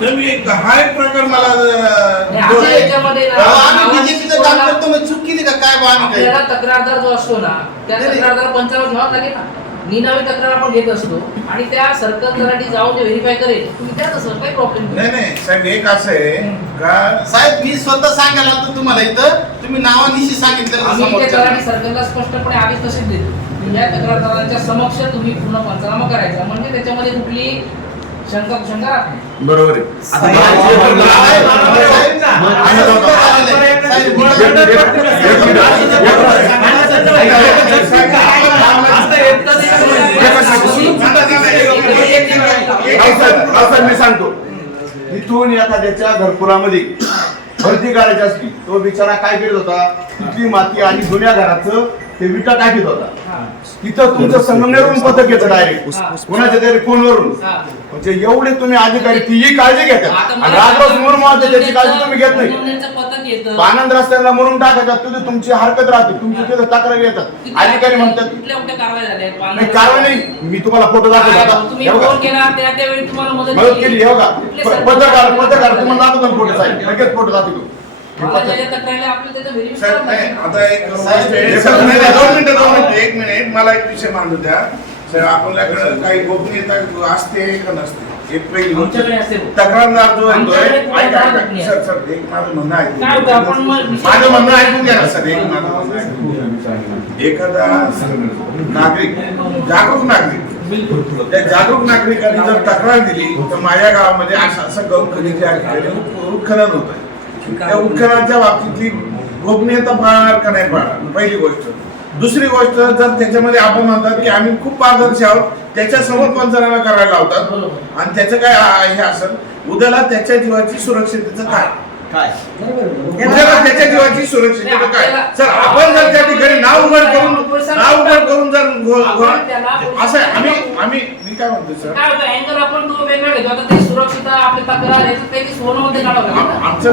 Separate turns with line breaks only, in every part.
तर मी एक हा एक प्रकार मला
नाही,
अं,
असं याच्यामध्ये ना,
अहो, आम्ही
नावाची
बीजेपीचं काम
कोणाला-
करतो मग चूक केली का? काय बा आम्ही
आपल्याला
काय
तक्रारदार जो असतो ना त्या
नाही, नाही.
तक्रारदार पंचावर घ्यावा लागेल ना. निनावी तक्रार आपण घेत असतो आणि त्या सर्कल तलाठी जाऊन जे व्हेरीफाय करेल. तुम्ही त्यात असं काही प्रॉब्लेम
नाही. नाही साहेब एक असं आहे का?
साहेब मी स्वतः सांगायला आलो तुम्हाला इथं. तुम्ही नावानिशी सांगितलं
आम्ही तलाठी सर्कलला स्पष्टपणे आधीच तसेच देतो. या तक्रारदारांच्या समक्ष तुम्ही पूर्ण पंचनामा करायचा. म्हणजे त्याच्यामध्ये कुठली शंका शंका राहत नाही.
बरोबर मी सांगतो इथून एखाद्याच्या घरकुलामध्ये भरती करायची असली तो बिचारा काय करीत होता तिथली माती आणि जुन्या घराचं ते विटा टाकीत होता.
हा.
तिथं तुमचं संगमनेरवरून पथक येतं डायरेक्ट. कोणाच्या तरी फोनवरून.
हा.
म्हणजे एवढे तुम्ही अधिकारी ती काळजी घेतात. मुरुम वाहते त्याची काळजी तुम्ही घेत नाही. आनंद रस्त्याला मुरुम टाकायचा तुझी तुमची हरकत राहते. तुमची तिथं तक्रार येतात. अधिकारी म्हणतात? नाही कारवाई नाही. मी तुम्हाला फोटो दाखवतो हे
मदत
केली. हे बघा. पत्रकार पत्रकार तुम्हाला दाखवतो फोटो साहेब. लगेच फोटो दाखवतो. हे
नाही. आता एक मिनिटं दोन
मिनिटं.
मिनिटं एक मिनिट मला एक विषय मांडू द्या सर आपल्याकडे काही गोपनीयता असते का नसते एक पहिली
असते.
तक्रारदार जो आहे. सर सर एक माझं म्हणणं ऐकून माझं म्हणणं ऐकून घ्या ना सर एक माझं म्हणणं ऐकून घ्या. एखादा नागरिक जागरूक नागरिक त्या जागरूक नागरिकांनी जर तक्रार दिली तर माझ्या गावामध्ये असं असं उत- उत्खनन होत आहे त्या उत्खननाच्या बाबतीतली गोपनीयता पाळणार का नाही पाळणार? पहिली गोष्ट. दुसरी गोष्ट जर त्याच्यामध्ये आपण म्हणतात की आम्ही खूप पारदर्शी आहोत त्याच्यासमोर पंचनामा करायला लावतात. आणि त्याचं काय हे असेल? उद्याला त्याच्या जीवाची सुरक्षिततेचं काय? उद्याला त्याच्या जीवाची सुरक्षितता काय? सर आपण जर त्या ठिकाणी नाव उघड करून नाव उघड करून जर असं आहे, आम्ही आम्ही मी काय म्हणतो सर
काय होतं अँगल आपण तो वेगळा घेतो. आता ते सुरक्षितता आपली तक्रार याचं ते सोनं मध्ये काढावं.
आमचं.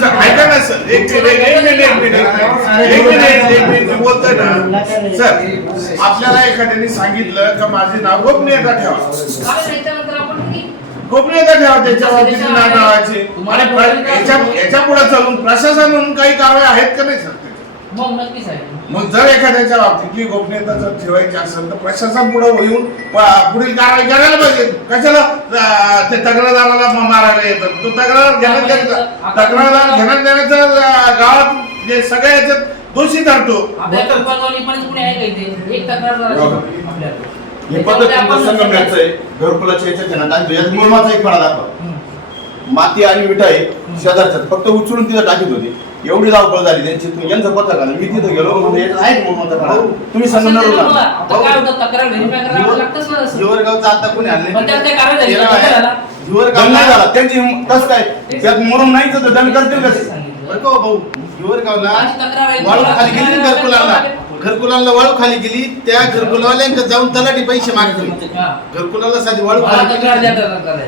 सर, ऐका ना सर एक मिनिट एक मिनिट एक मिनिट एक मिनिट. एक मिनिट मी बोलतोय ना सर आपल्याला एखाद्याने सांगितलं का माझे नाव गोपनीयता ठेवा.
चालेल, त्याच्यानंतर आपण की-
गोपनीयता ठेवा त्याच्या बाबतीत नाव आणि प्र- याच्या याच्यापुढे चालून प्रशासन म्हणून काही कारवाई आहेत का नाही सर
मग नक्कीच आहे.
मग जर एखाद्याच्या बाबतीतली गोपनीयता जर ठेवायची असेल तर प्रशासन पुढे येऊन प- पुढील कारवाई करायला पाहिजे. कशाला अं, ते तक्रारदाराला म- मारायला येतात? तो तक्रार घेण्यात देण्याचा- तक्रारदार घेण्यात देण्याचा अं, गावात जे सगळ्या याच्यात दोषी ठरतो
आपल्या कोपरगावनी पण कोणी आहे का इथे? एक तक्रारदार
बरोबर.
असेल आपल्याकडे.
हे पद्धत
आपण-
आहे घरकुलाच्या याच्यात आहे ना मुरमाचा एक फळा दाखवा.
हम्म.
माती आणि विटा आहे शेजारच्यात फक्त उचलून तिथं टाकीत होती एवढी धावपळ झाली त्यांची यांचं पत्र आलं मी तिथं गेलो फळा तुम्ही.
आता.
हिवरगावचं कोणी आणले
झाली? झाला?
नाही झाला त्यांची कसं काय त्यात मुरुम नाही तर दंड करतील कसे.
बरं का हो भाऊ हिवरगावला
माझी तक्रार आहे.
वाळू खाली गेली ना घरकुलांना घरकुलांना वाळू खाली गेली त्या घरकुलावाल्यांकडे जाऊन तलाठी पैसे मागतो. घरकुलाला साधी वाळू खाली
तक्रार द्या
गेली.
तक्रार द्या.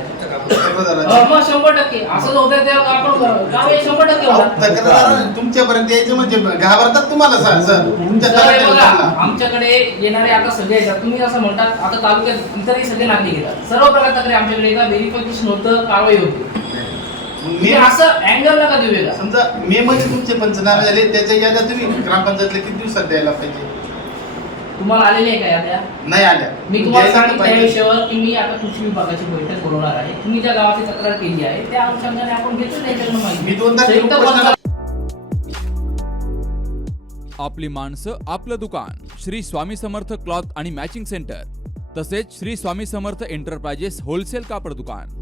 तक्रारदाराची.
अं, मग शंभर टक्के असं होतं ते आपण गाव हे शंभर टक्के
अहो,
होणार.
तक्रारदार तुमच्यापर्यंत यायचं म्हणजे घाबरतात तुम्हाला सर सर तुमच्या
तर हे बघा,
तलाठ्याला
आमच्याकडे येणारे आता सगळे येतात तुम्ही असं म्हणतात आता तालुक्यात इतरही सगळे नागरिक येतात सर्व प्रकार तक्रारी आमच्याकडे येतात व्हेरिफिकेशन होतं कारवाई होते
मी
असं अँगल नका देऊ वेगळा
समजा मे मध्ये तुमचे पंचनामे झाले त्याच्या याद्या तुम्ही ग्रामपंचायतला किती दिवसात द्यायला पाहिजे?
तुम्हाला आलेले आहे का याद्या?
नाही आल्या.
मी तुम्हाला
द्यायला
सांगितलं त्या
पाहिजे.
विषयावर की मी आता कृषी विभागाची बैठक बोलवणार आहे. तुम्ही ज्या गावाची तक्रार केली आहे त्या अनुषंगाने आपण घेतो त्याच्याकडनं
मी दोनदा
संयुक्त
उपोषणाला-
पंचायत
आपली माणसं आपलं दुकान. श्री स्वामी समर्थ क्लॉथ आणि मॅचिंग सेंटर. तसेच श्री स्वामी समर्थ एंटरप्राइजेस होलसेल कापड दुकान.